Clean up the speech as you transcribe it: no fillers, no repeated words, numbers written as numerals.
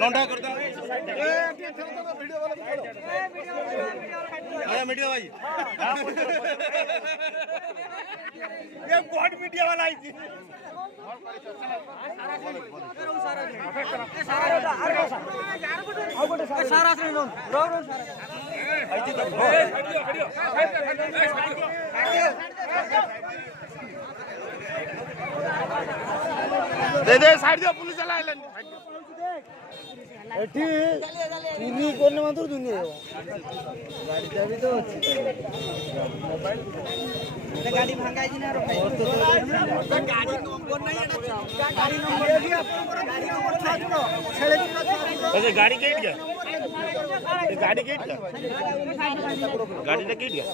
लौंडा कर दे मीडिया भाई ये गॉड मीडिया वाला आई थी दे दे साइड दियो पुलिस वाला आइलन एठी चुरी करने मात्र दुनिया गाड़ी चाबी तो अच्छी मोबाइल गाड़ी भांगाई जी ना रो भाई गाड़ी नंबर नहीं है गाड़ी नंबर भी आपको गाड़ी नंबर छाड़ो छेले जी अच्छा गाड़ी गेट गया गाड़ी गेट गया गाड़ी ना गेट गया